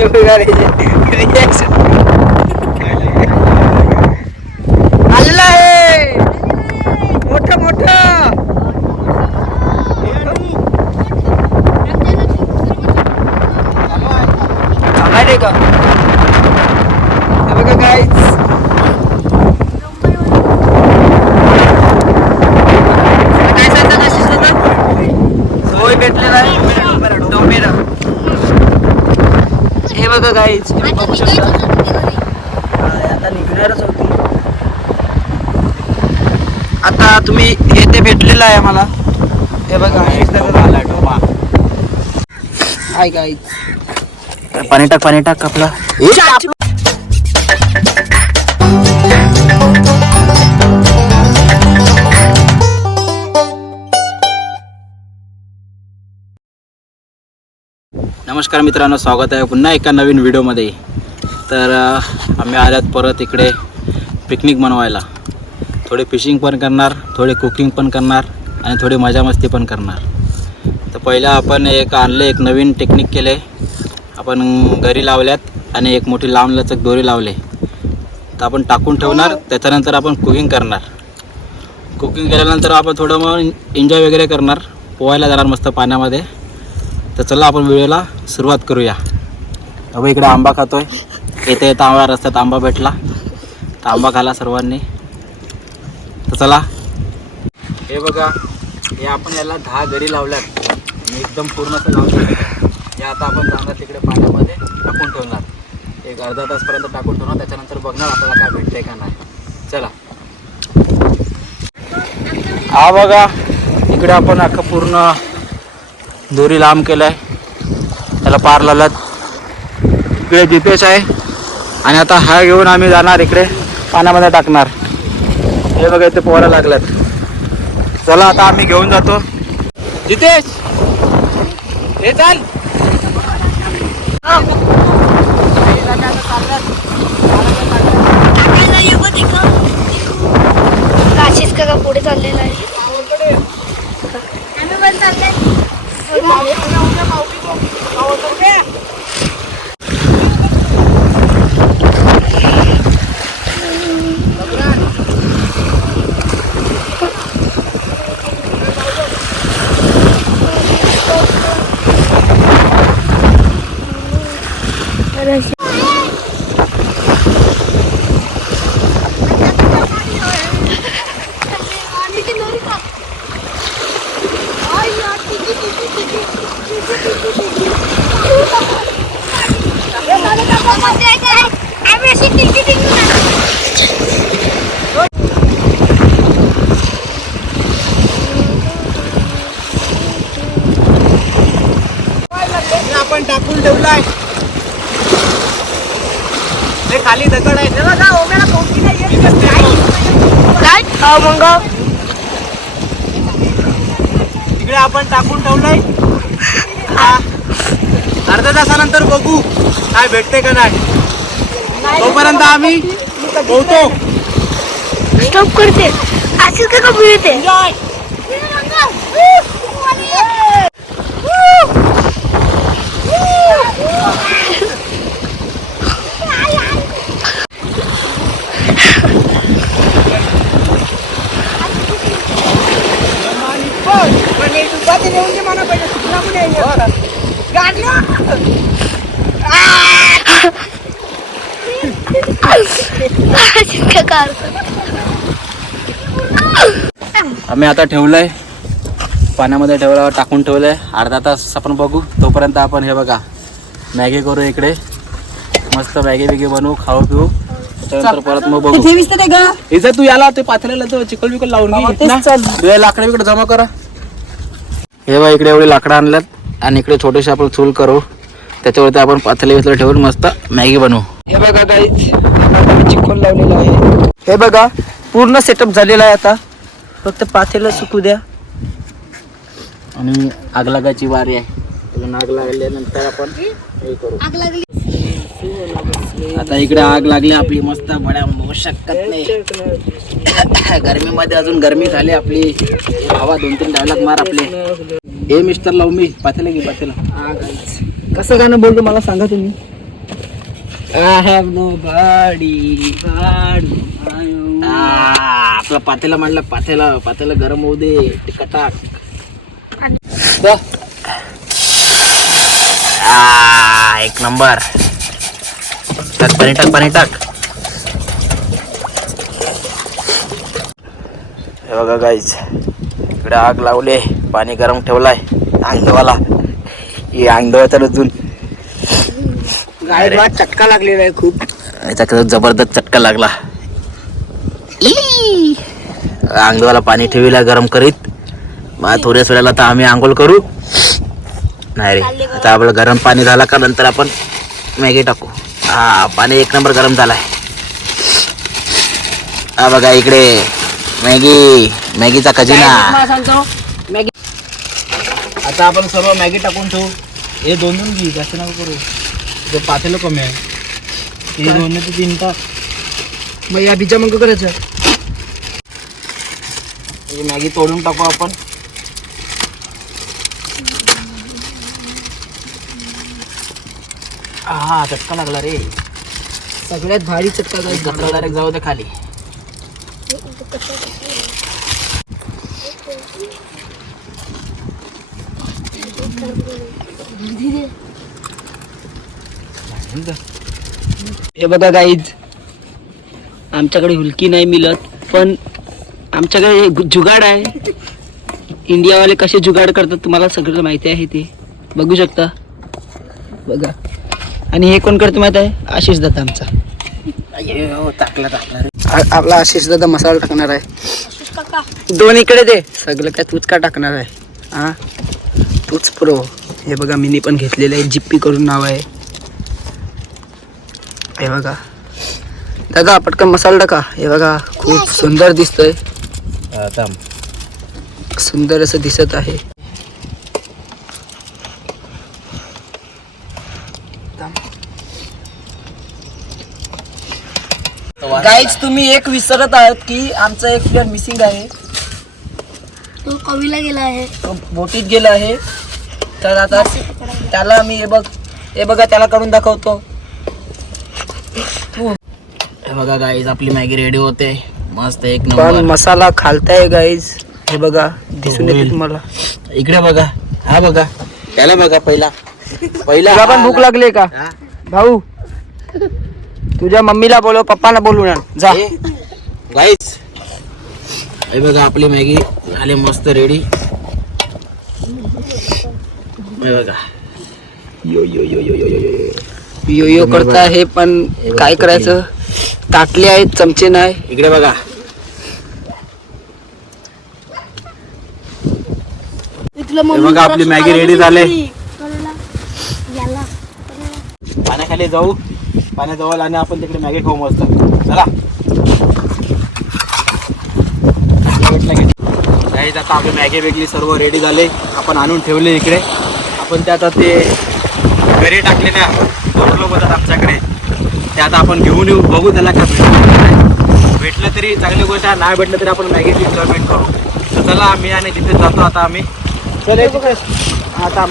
हे बघा रिॲक्शन आलेला आहे मोठं मोठं थांबा रे का हे बघा काहीच काय सांगता कशी होय भेटलेला आहे डोंबेरा हे बघा काहीच तुम्ही बघू शकता. आता निघणारच होती. आता तुम्ही हे ते भेटलेलं आहे मला हे बघा हाय गाईच पाणी टाक पाणी टाक आपला. नमस्कार मित्रांनो स्वागत आहे पुन्हा एका नवीन व्हिडिओमध्ये तर आम्ही आल्यात परत इकडे पिकनिक बनवायला. थोडे फिशिंग पण करणार थोडे कुकिंग पण करणार आणि थोडी मजा मस्ती पण करणार. तर पहिला आपण एक आणले एक नवीन टेक्निक केले आपण घरी लावल्यात आणि एक मोठी लांब लचक दोरी लावले. तर आपण टाकून ठेवणार त्याच्यानंतर आपण कुकिंग करणार. कुकिंग केल्यानंतर आपण थोडं मग एन्जॉय वगैरे करणार पोहायला जाणार मस्त पाण्यामध्ये. तर चला आपण व्हिडिओला सुरुवात करूया. अबा इकडे आंबा खातोय. येते येता आम्हाला रस्त्यात आंबा भेटला. तर आंबा खाला सर्वांनी. तर चला. हे बघा हे आपण याला दहा गडी लावल्यात. आणि एकदम पूर्ण असं लावलं हे आता आपण जाणार तिकडे पाण्यामध्ये टाकून ठेवणार. एक अर्धा तासपर्यंत टाकून ठेवणार. त्याच्यानंतर बघणार आपल्याला काय भेटतंय का नाही. चला. हा बघा इकडे आपण अख्खं पूर्ण दोरी लांब केलं आहे त्याला पार लावलात इकडे जितेश आहे. आणि आता हा घेऊन आम्ही जाणार इकडे पाण्यामध्ये टाकणार. हे बघा इथे पोहायला लागल्यात. चला आता आम्ही घेऊन जातो. जितेश! हे चाल! काशीच का पुढे चाललेला आहे आम्ही पण चाललंय आम्ही अशी टिकी टिकी आपण टाकून ठेवलाय हे खाली दगड आहे हे बघा, ओम्याला कोणती नाही येत. काय मग. इकडे आपण टाकून ठेवलंय. अर्ध्या तासानंतर बघू काय भेटते का नाही. तोपर्यंत आम्ही पोहतो स्टॉप करते. अशीच का कमी येते अशीच का काढतो आम्ही आता ठेवलंय. पाण्यामध्ये ठेवलं टाकून ठेवलंय. अर्धा तास आपण बघू. तोपर्यंत आपण हे बघा. मॅगी करू इकडे. मस्त मॅगी बिगी बनवू खाऊ पिऊ. त्याच्यानंतर परत मग बघू. इथं तू याला ते पाथऱ्याला तो चिकल बिकल लावून घे. लाकडं बिकडं जमा करा. हे बघा इकडे एवढी लाकडं आणल्यात आणि इकडे छोटेसे आपण चूल करू. त्याच्यावरती आपण पाथले बिथले ठेवून मस्त मॅगी बनवू. हे बघा काहीच चिकन लावलेलं आहे. हे बघा पूर्ण सेटअप झालेला आहे आता. फक्त पाथेला सुकू द्या. आणि आग लागायची वारी आहे. त्याला आग लागल्यानंतर आपण हे करू. आग लागली. आता इकडे आग लागली आपली मस्त बड्या होऊ शकत नाही. गरमीमध्ये अजून गरमी झाली आपली हवा दोन तीन डायलॉग मार आपले. हे मिस्टर लावू मी पातेला घे पातेला. कसं गाणं बोलतो मला सांगा तुम्ही. I have nobody but you. आपला पातेला मांडला पातेला पातेला गरम होऊ दे टिकटाक. वा. आ, एक नंबर. टाक पाणी टाक पाणी टाक हे बघा गाईज इकडे आग लावले पाणी गरम ठेवलाय. अंगदवाला हे अंगदवाचा अजून. गायला चटका लागलेला आहे खूप. याचा कसं जबरदस्त चटका लागला. अंगदवाला पाणी ठेवला गरम करीत. मग थोड्याच वेळेला तर आम्ही आंघोळ करू. नाही रे आता आपलं गरम पाणी झाला का नंतर आपण मॅगी टाकू. हा पाणी एक नंबर गरम झालाय. हा बघा इकडे मॅगी मॅगीचा खजिना. सांगतो? आता आपण सर्व मॅगी टाकून ठेवू. हे दोन दोन घे जास्त नको करू. ते पातेलं कमी आहे. हे दोन ते तीन टाक. मग या बिजा मग करायचं ही मॅगी तोडून टाकू आपण. हा चटका लागला रे. सगळ्यात भारी चटका जाईल चटका डायरेक्ट जाऊ दे खाली. हे बघा गाईज आमच्याकडे हुलकी नाही मिळत पण आमच्याकडे जुगाड आहे. इंडियावाले कसे जुगाड करतात तुम्हाला सगळं माहिती आहे ते. बघू शकता. बघा. आणि हे कोण करतो माहीत आहे? आशिष दादा आमचा. टाकला टाकला आपला आशिष दादा मसाला टाकणार आहे. दोन इकडे दे. सगळं काय तूच का टाकणार आहे? हा? तूच प्रो हे बघा मिनी पण घेतलेलं आहे. जिप्पी करून नाव आहे. हे बघा. दादा पटकन मसाला टाका. हे बघा खूप सुंदर दिसतोय. सुंदर असं दिसत आहे. गाईज तुम्ही एक विसरत आहात की आमचा एक प्लेअर मिसिंग आहे. तो कवीला गेला आहे. तो बोटीत गेला आहे. तर आता त्याला मी हे बघ हे बघा त्याला करून दाखवतो. हे बघा गाईज आपली मॅगी रेडी होते. मस्त एक पण नंबर मसाला खालताय गाईज हे बघा दिसून येते होईल. तुम्हाला. इकडे बघा हा बघा. त्याला बघा पहिला. पहिला तुला पण भूक लागली का? हा. भाऊ तुझ्या मम्मीला बोलव पप्पाला बोलवून आण. जा. हे, गाईज हे बघा आपली मॅगी झाली मस्त रेडी. हे बघा. यो यो यो यो यो यो यो यो. यो यो करता हे पण काय करायचं? ताटले आहेत चमचे नाही. इकडे बघा. हे बघा आपली मॅगी रेडी झाले. पाण्याखाली जाऊ. पाण्याजवळ आणि आपण तिकडे मॅगी खाऊ मस्त. चला. आता आपली मॅगी वेगळी सर्व रेडी झाले. आपण आणून ठेवले इकडे. आपण ते आता ते घरी टाकलेल्या दोन लोक होतात आमच्याकडे. ते आता आपण घेऊन येऊ बघू त्याला भेटलं का. भेटलं तरी चांगली गोष्ट आहे नाही भेटलं तरी आपण मॅगीची एन्जॉयमेंट करू. तर चला आम्ही आणि तिथे जातो आता आम्ही. चल तिकडे. आता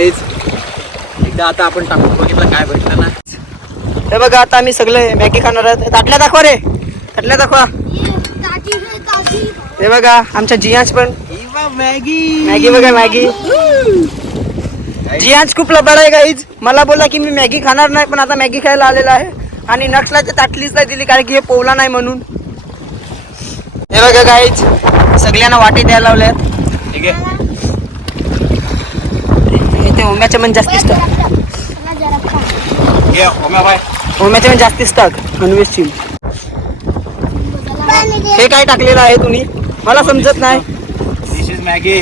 गाईज एकदा आता आपण टाकून बघितलं काय भेटलं ना. हे बघा आता आम्ही सगळे मॅगी खाणार आहोत. ताटल्या दाखवा रे. ताटल्या दाखवा. हे बघा आमच्या जियाच पण. मॅगी मॅगी बघा मॅगी. जियाच खूप लबाड आहे गाईज मला बोला की मी मॅगी खाणार नाही पण आता मॅगी खायला आलेला आहे. आणि नक्सलाच्या ताटलीच नाही दिली कारण की हे पोवला नाही म्हणून. हे बघा गाईज सगळ्यांना वाटे द्यायला लावल्यात ठीक आहे. इथे ओम्याचे पण जास्तीच टाक जरा खा घे ओम्या बाय. ओम्याचे पण जास्तीच टाक अन्वेषची हे काय टाकलेलं आहे तुम्ही? मला समजत नाही. मॅगी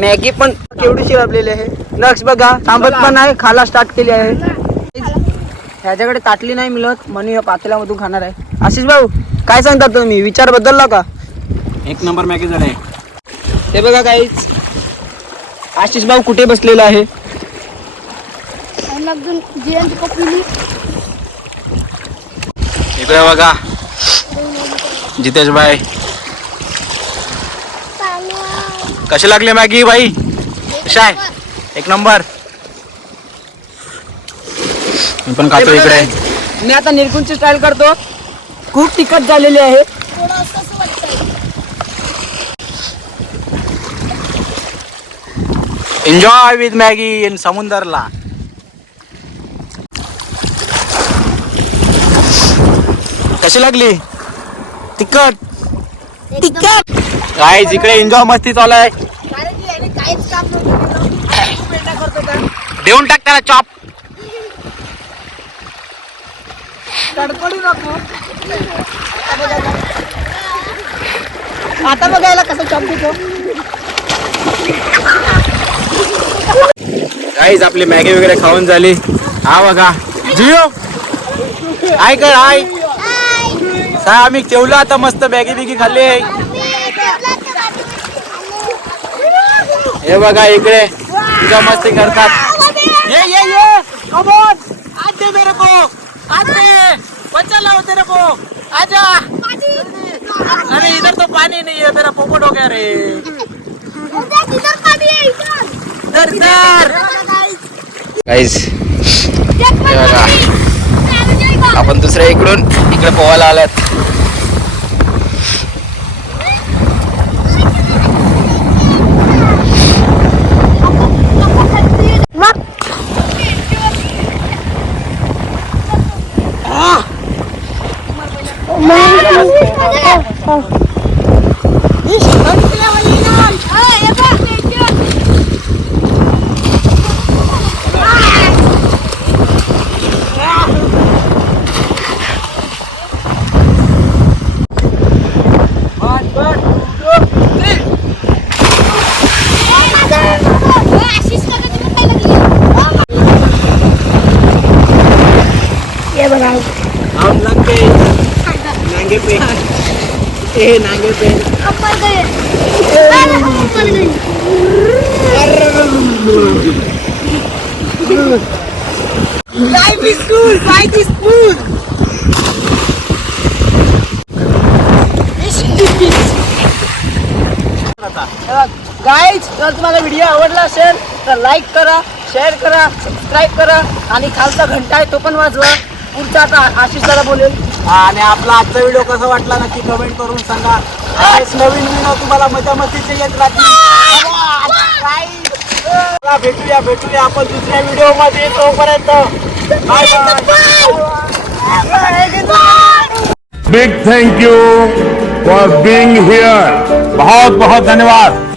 मॅगी पण केवढीशी लाभलेली आहे. नक्स बघा थांबत पण आहे खाला स्टार्ट केली आहे. ह्याच्याकडे ताटली नाही मिळत म्हणून या पातेल्यामधून खाणार आहे. आशिष भाऊ काय सांगता तुम्ही? विचार बदलला का? एक नंबर मॅगी झाले हे बघा काहीच आशिष भाऊ कुठे बसलेला आहे? इकडे बघा. जितेश भाई कशी लागली मॅगी बाई? कशा आहे? एक नंबर. मी पण खातो इकडे. मी आता निर्गुणची स्टाईल करतो. खूप तिखट झालेली आहे. एन्जॉय विथ मॅगी इन समुंदरला कशी लागली? तिखट. तिखट. काय इकडे एन्जॉय मस्ती चालू आहे. काहीच काम देऊन टाक त्याला चॉप आता बघायला कसं चॉप देतो. काहीच आपली मॅगी वगैरे खाऊन झाली. हा बघा. जिओ. हाय कर हाय काय आम्ही जेवलो आता मस्त बॅगी बिगी खाल्ली हे बघा इकडे तुझ्या मस्ती करतात. ये ये ये. कमोन आज दे मेरे को. आज दे बच्चा लाओ तेरे को. आजा. अरे इधर तो पानी नहीं है मेरा पोपट हो गया रे. इधर इधर. गाईज बघा. आपण दुसऱ्या इकडून इकडे पोहायला आल्यात. ये नांगे पे ए नांगे पे ऊपर गए ऊपर गए life is cool life is cool guys जर तुम्हाला व्हिडिओ आवडला असेल तर लाईक करा शेअर करा सबस्क्राईब करा आणि खालचा घंटा आहे तो पण वाजवा. पुढचा आता आशिष दादा बोलेल. आणि आपला आजचा व्हिडिओ कसा वाटला नक्की कमेंट करून सांगा. असेच नवीन व्हिडिओ तुम्हाला मजा मस्तीचे येत राहतील. भेटूया भेटूया. आपण दुसऱ्या व्हिडिओमध्ये तोपर्यंत. Big bye big thank you for बहुत बहुत धन्यवाद.